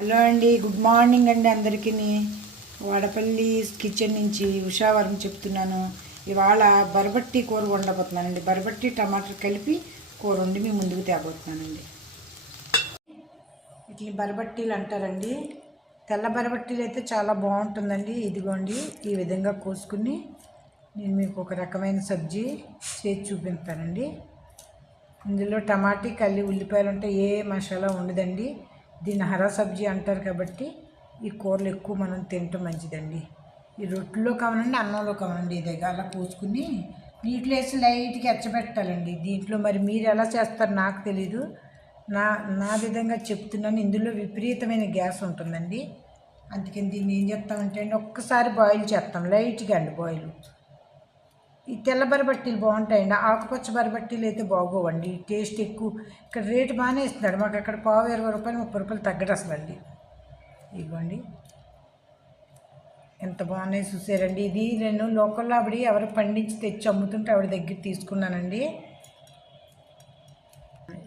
Hello అండి good morning అండి అందరికీ. వాడపల్లి కిచెన్ నుంచి ఉషావరం చెప్తున్నాను. ఇవాళ బరబట్టి కూర వండబోతున్నానండి. బరబట్టి టమాటాలు కలిపి కూర వండి మీ ముందుకు తేబోతున్నానండి. వీటిని బరబట్టీలు అంటారండి. తెల్ల బరబట్టీలు అయితే చాలా బాగుంటుందండి. ఇదిగోండి ఈ విధంగా కోసుకుని నేను మీకు ఒక రకమైన సబ్జీ చేసి చూపిస్తానండి. ఇందులో టమాటీ కల్లి ఉల్లిపాయలు ఉంటే ఏ మసాలా ఉండదండి. దీన్ని హరా సబ్జీ అంటారు కాబట్టి ఈ కూరలు ఎక్కువ మనం తినటం మంచిదండి. ఈ రొట్టెలో కావనండి అన్నంలో కావనండి ఇదే అలా పోసుకుని నీటిలో వేసి లైట్గా ఎచ్చబెట్టాలండి. దీంట్లో మరి మీరు ఎలా చేస్తారు నాకు తెలీదు. నా నా విధంగా చెప్తున్నాను. ఇందులో విపరీతమైన గ్యాస్ ఉంటుందండి. అందుకని దీన్ని ఏం చేస్తామంటే అండి ఒక్కసారి బాయిల్ చేస్తాం. లైట్గా అండి బాయిల్. ఈ తెల్ల బరబట్టీలు బాగుంటాయండి. ఆకుపచ్చ బరబట్టీలు అయితే బాగోవండి. టేస్ట్ ఎక్కువ. ఇక్కడ రేటు బాగానే ఇస్తున్నాడు. మాకు అక్కడ పావు ఇరవై రూపాయలు ముప్పై రూపాయలు తగ్గడం అసలు అండి ఇవ్వండి ఎంత బాగున్నాయి చూసారండి. ఇది నేను లోకల్లో ఆవిడ ఎవరు పండించి తెచ్చి అమ్ముతుంటే ఆవిడ దగ్గర తీసుకున్నానండి.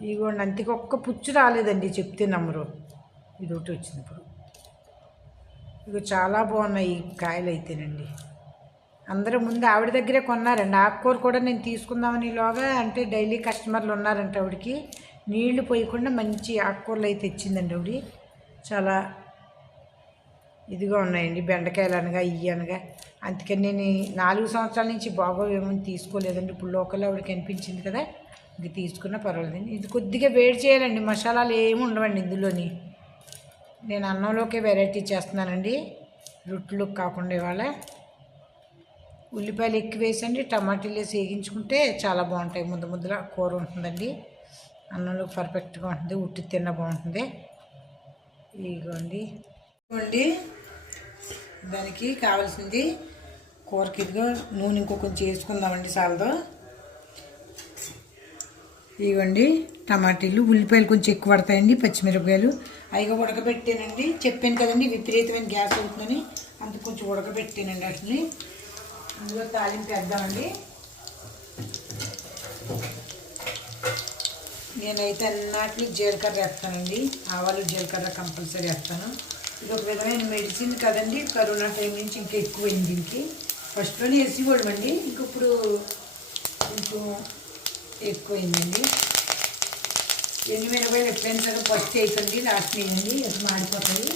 ఇదిగోండి అంతకు ఒక్క పుచ్చు రాలేదండి. చెప్తే నమ్మరు. ఇది ఒకటి వచ్చింది ఇప్పుడు చాలా బాగున్నాయి ఈ కాయలు అయితేనండి. అందరూ ముందు ఆవిడ దగ్గరే కొన్నారండి. ఆకుకూర కూడా నేను తీసుకుందామని లోగా అంటే డైలీ కస్టమర్లు ఉన్నారంట ఆవిడకి. నీళ్ళు పోయకుండా మంచి ఆకుకూరలు అయితే తెచ్చిందండి ఆవిడ. చాలా ఇదిగా ఉన్నాయండి. బెండకాయలు అనగా ఇవి అనగా. అందుకని నేను నాలుగు సంవత్సరాల నుంచి బాగోవేమో తీసుకోలేదండి. ఇప్పుడు లోకల్ ఆవిడకి అనిపించింది కదా ఇది తీసుకున్నా పర్వాలేదండి. ఇది కొద్దిగా వేడి చేయాలండి. మసాలాలు ఏమి ఉండవండి ఇందులోని. నేను అన్నంలోకే వెరైటీ చేస్తున్నానండి. రొట్టెలు కాకుండా ఇవాళ. ఉల్లిపాయలు ఎక్కువ వేసండి టమాటాలు వేసి వేగించుకుంటే చాలా బాగుంటాయి. ముద్ద ముద్దలా కూర ఉంటుందండి. అన్నంలో పర్ఫెక్ట్గా ఉంటుంది ఉట్టి తిన్న బాగుంటుంది. ఇదిగోండి. ఇదిగోండి. దానికి కావాల్సింది కూరకి ఇదిగో నూనె ఇంకో కొంచెం వేసుకుందామండి సాలదో ఇవ్వండి టమాటీలు ఉల్లిపాయలు కొంచెం ఎక్కువ పడతాయండి పచ్చిమిరపకాయలు. అయిగా ఉడకబెట్టానండి. చెప్పాను కదండి విపరీతమైన గ్యాస్ అవుతుందని. అందుకు కొంచెం ఉడకబెట్టానండి వాటిని. ఇందులో తాలింపు వేద్దామండి. నేనైతే అన్నట్లు జీలకర్ర వేస్తానండి. ఆవాలు జీలకర్ర కంపల్సరీ వేస్తాను. ఇది ఒక విధమైన మెడిసిన్ కదండి. కరోనా టైం నుంచి ఇంకా ఎక్కువైంది దీనికి. ఫస్ట్లోనే వేసేవాళ్ళమండి ఇంక ఇప్పుడు కొంచెం ఎక్కువైందండి. ఎన్ని మిరపకాయలు ఎప్పుడైనా సరే ఫస్ట్ వేయకండి. లాస్ట్ వేయండి. అది మాడిపోతాయి.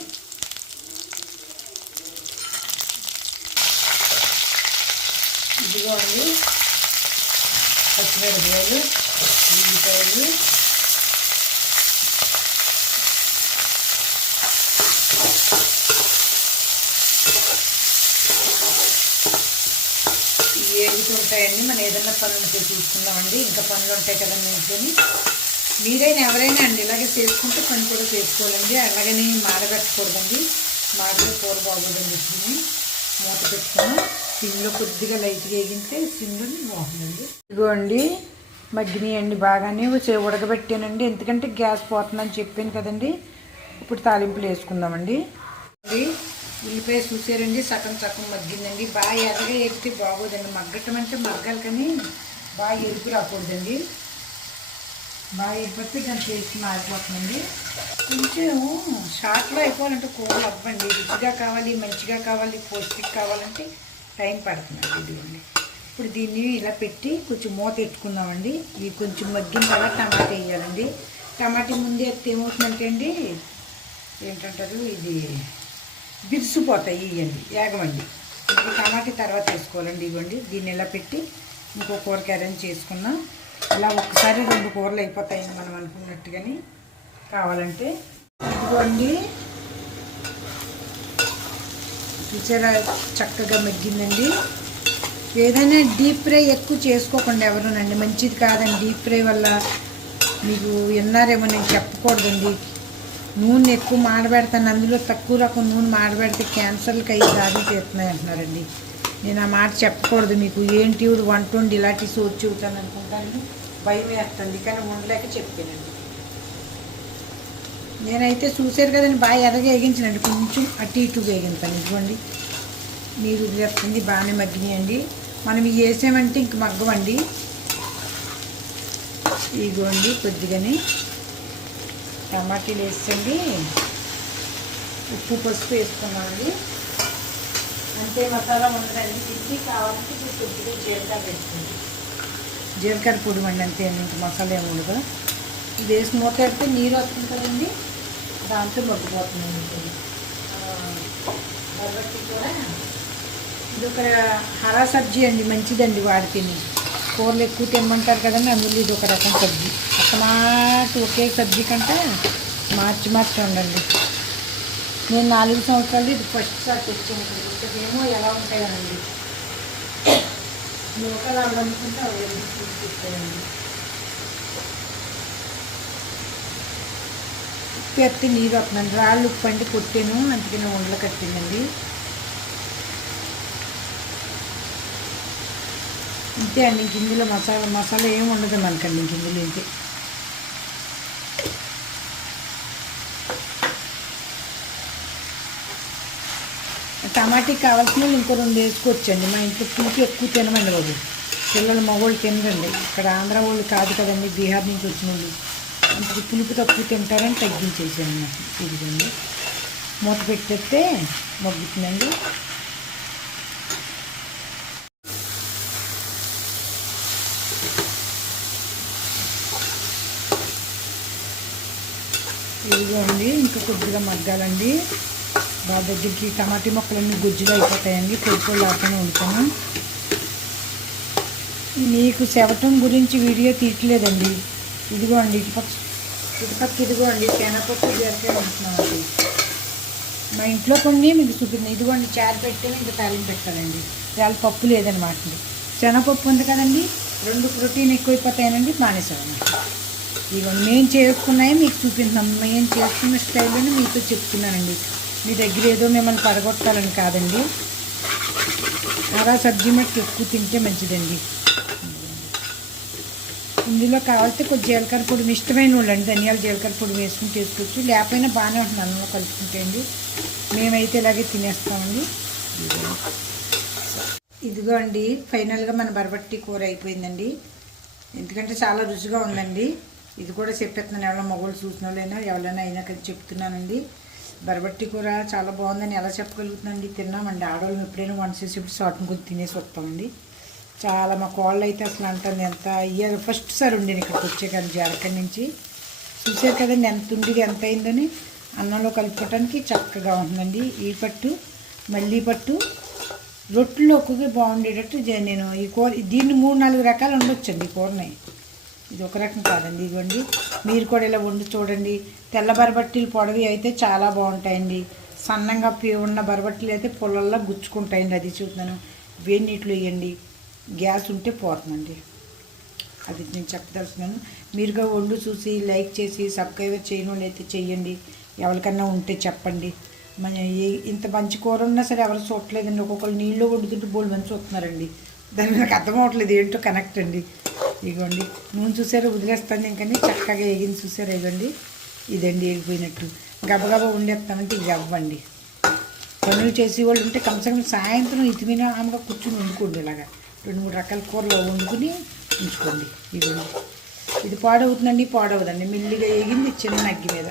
ఇదిగో అండి పచ్చిమిరపకాయలు ఉల్లిపాయలు. ఏగుతుంటాయండి మనం ఏదైనా పనులు ఉంటే చూసుకుందామండి. ఇంకా పనులు ఉంటాయి కదా ఇంట్లోని. మీరైనా ఎవరైనా అండి ఇలాగే చేసుకుంటే పని కూడా చేసుకోవాలండి. అలాగని మాడబెట్టకూడదండి మాడితే కూర బాగోదని చెప్పి మూత పెట్టుకుని సిమ్లో కొద్దిగా లైట్గా వేగితే సిమ్లో బాగుందండి ఇదిగోండి మగ్గినాయండి బాగానే ఉడకబెట్టానండి. ఎందుకంటే గ్యాస్ పోతుందని చెప్పాను కదండి. ఇప్పుడు తాలింపులు వేసుకుందామండి. ఉల్లిపాయ చూసారండి. సగం సగం మగ్గిందండి. బాగా ఎర్రగా ఎక్కితే బాగోదండి. మగ్గటం అంటే మగ్గాలి కానీ బాగా ఎరుపు రాకూడదండి. బాగా ఇబ్బంది దాని టేస్ట్ మారిపోతుందండి కొంచెం షార్ట్లో అయిపోవాలంటే కూరలు అవ్వండి రుచిగా కావాలి మంచిగా కావాలి పౌష్టిక్ కావాలంటే టైం పడుతుందండి ఇదిగోండి ఇప్పుడు దీన్ని ఇలా పెట్టి కొంచెం మూత ఎట్టుకుందామండి ఇవి కొంచెం మగ్గిన తర్వాత టమాటా వేయాలండి. టమాటా ముందే ఎత్తే ఏమవుతుందంటే అండి ఏంటంటారు ఇది బిరుసుపోతాయి ఇవ్వండి ఏగమండి ఇది టమాటా తర్వాత వేసుకోవాలండి ఇవ్వండి. దీన్ని ఇలా పెట్టి ఇంకో కూరకి అరేంజ్ చేసుకున్నాం. అలా ఒక్కసారి రెండు కూరలు అయిపోతాయండి మనం అనుకున్నట్టుగాని కావాలంటే. ఇదిగోండి. చూసారా చక్కగా మగ్గిందండి. ఏదైనా డీప్ ఫ్రై ఎక్కువ చేసుకోకుండా ఎవరునండి మంచిది కాదండి. డీప్ ఫ్రై వల్ల మీకు విన్నారేమో నేను చెప్పకూడదండి. నూనె ఎక్కువ మాడబెడతాను అందులో తక్కువ రకం నూనె మాడబెడితే క్యాన్సర్కి అయ్యి దారి తీస్తున్నాయి అంటున్నారండి నేను ఆ మాట చెప్పకూడదు మీకు. ఏంటి ఇవి వంట వండి ఇలాంటి సోచి చూతాను అనుకుంటాను భయం వేస్తుంది. కానీ ఉండలేక చెప్పానండి. నేనైతే చూశారు కదండి బాగా ఎర్రగా వేగించినండి కొంచెం అటు ఇటు వేగింతాను ఇదిగోండి. మీరు చెప్తుంది బాగానే మగ్గినాయండి. మనం ఇవి వేసామంటే ఇంక మగ్గవండి ఇదిగోండి కొద్దిగానే టమాటీలు వేసండి ఉప్పు పసుపు వేసుకున్నామండి. అంతే మసాలా ఉండదండి తిప్పి కావాలంటే ఇప్పుడు కొద్దిగా జీలకర్ర పెట్టుకుంది జీలకర్ర పొడి అండి అంతే అండి ఇంకా మసాలా ఏమి ఉండదు ఇది వేసి మూత పెడితే నీరు వస్తుంది కదండి దాంతో మగ్గిపోతుంది ఇది బర్బట్టి కూడా ఇది ఒక హరా సబ్జీ అండి మంచిదండి వాడితేనే. కూరలు ఎక్కువ తినమంటారు కదండి అందులో ఇది ఒక రకం సబ్జీ. అసలు ఒకే సబ్జీ కంటే మార్చి మార్చి ఉండండి. నేను నాలుగు సంవత్సరాలు ఇది ఫస్ట్ సార్ తెచ్చాను ఇక్కడ ఇక్కడేమో ఎలా ఉంటాయండి లోకల్ అనుకుంటే అవి తీసుకొస్తాయండి ఉప్పు ఎత్తి నీరు వస్తుందండి రాళ్ళు ఉప్పు అంటే కొట్టాను అందుకని ఉండలు కట్టిందండి. ఇంతే అండి. ఇంక ఇందులో మసాలా మసాలా ఏమి ఉండదు మనకండి ఇంక ఇందులో ఇంతే. టమాటీ కావాల్సిన ఇంకో రెండు వేసుకోవచ్చండి. మా ఇంట్లో పులుపు ఎక్కువ తినమండి బాబు. పిల్లలు మగవాళ్ళు తినరండి. ఇక్కడ ఆంధ్ర వాళ్ళు కాదు కదండి. బీహార్ నుంచి వచ్చిన వాళ్ళు. అందుకు పులుపు తక్కువ తింటారని తగ్గించేసాను నాకు ఇదిగండి. మూత పెట్టేస్తే మగ్గుతుందండి. ఇదిగోండి ఇంకా కొద్దిగా మగ్గాలండి. బాగా దగ్గరికి టమాటీ మొక్కలన్నీ గుజ్జులు అయిపోతాయండి పొడి పొడి లేకుండా ఉంటాను. మీకు చెవటం గురించి వీడియో తీయట్లేదండి. ఇదిగోండి ఇటుపక్క ఇటుపక్క ఇదిగోండి శనగపప్పు జీలకర్ర ఉంటున్నామండి. మా ఇంట్లో కొన్ని మీకు చూపింది ఇదిగోండి చారు పెట్టి ఇంకా తాలింపు పెట్టాలండి. ఇవాళ పప్పు లేదనమాట అండి. శనగపప్పు ఉంది కదండి రెండు ప్రోటీన్ ఎక్కువైపోతాయనండి మానేసామన్నమాట ఇదిగోండి మేము చేసుకున్నాయి మీకు చూపిస్తున్నాం. మేము చేసుకున్న స్టైల్లోనే మీతో చెప్తున్నానండి. మీ దగ్గర ఏదో మిమ్మల్ని పడగొట్టాలని కాదండి. అలా సబ్జీ మట్టి ఎక్కువ తింటే మంచిదండి. ఇందులో కావాల్సి కొంచెం జీలకర్ర పొడి ఇష్టమైన వాళ్ళండి ధనియాలు జీలకర్ర పొడి వేసుకుని తీసుకోవచ్చు లేకపోయినా బాగానే ఉంటుంది అన్నంలో కలుపుకుంటే అండి. మేమైతే ఇలాగే తినేస్తామండి. ఇదిగో అండి ఫైనల్గా మన బరబట్టి కూర అయిపోయిందండి. ఎందుకంటే చాలా రుచిగా ఉందండి. ఇది కూడా చెప్పేస్తున్నాను ఎవరైనా మొగోళ్ళు చూసిన వాళ్ళైనా ఎవరైనా అయినా కానీ చెప్తున్నానండి. బరబట్టి కూర చాలా బాగుందని ఎలా చెప్పగలుగుతుందండి తిన్నామండి. ఆడవాళ్ళం ఎప్పుడైనా వన్ చేసి ఇప్పుడు సాటును కొద్ది తినేసి వస్తామండి. చాలా మా కోళ్ళు అయితే అసలు అంటుంది ఎంత ఇయర్ ఫస్ట్ సార్ ఉండి ఇక్కడికి వచ్చే కానీ నుంచి. చూసారు కదండి ఎంత ఉండేది ఎంత అయిందని. అన్నంలో కలుపుకోవటానికి చక్కగా ఉంటుందండి. ఈ పట్టు మళ్ళీ పట్టు ఒక్కొక్క బాగుండేటట్టు నేను ఈ కూర దీన్ని మూడు నాలుగు రకాలు ఉండొచ్చండి ఈ కూరని. ఇది ఒక రకం కాదండి ఇదిగోండి. మీరు కూడా ఇలా వండి చూడండి. తెల్ల బరబట్టీలు పొడవి అయితే చాలా బాగుంటాయండి. సన్నంగా పీ ఉన్న బరబట్టీలు అయితే పొలల్లో గుచ్చుకుంటాయండి అది చూస్తున్నాను. వేడి నీటిలో వేయండి. గ్యాస్ ఉంటే పోతుందండి. అది నేను చెప్పదలుచున్నాను మీరుగా వండు చూసి లైక్ చేసి సబ్స్క్రైబ్ చేయని వాళ్ళు అయితే చెయ్యండి. ఎవరికన్నా ఉంటే చెప్పండి. మన ఇంత మంచి కూర ఉన్నా సరే ఎవరు చూడలేదండి ఒక్కొక్కరు నీళ్ళు వండుతుంటే బోల్ మంచి చూస్తున్నారండి. దాన్ని నాకు అర్థం అవ్వట్లేదు ఏంటో కనెక్ట్ అండి. ఇగోండి. నూనె చూసారు? వదిలేస్తాను ఇంకని. చక్కగా ఎగింది చూసారు? ఇగోండి. ఇదండి ఎగిపోయినట్టు గబగబా వండేస్తామంటే ఇది అవ్వండి. పనులు చేసేవాళ్ళు ఉంటే కమ్సకం సాయంత్రం ఇతిమిన ఆమెగా కూర్చుని వండుకోండి ఇలాగా. రెండు మూడు రకాల కూరలు వండుకుని ఉంచుకోండి. ఇది ఇది పాడవుతుందండి పాడవదండి. మెల్లిగా ఎగింది చిన్న అగ్గి మీద.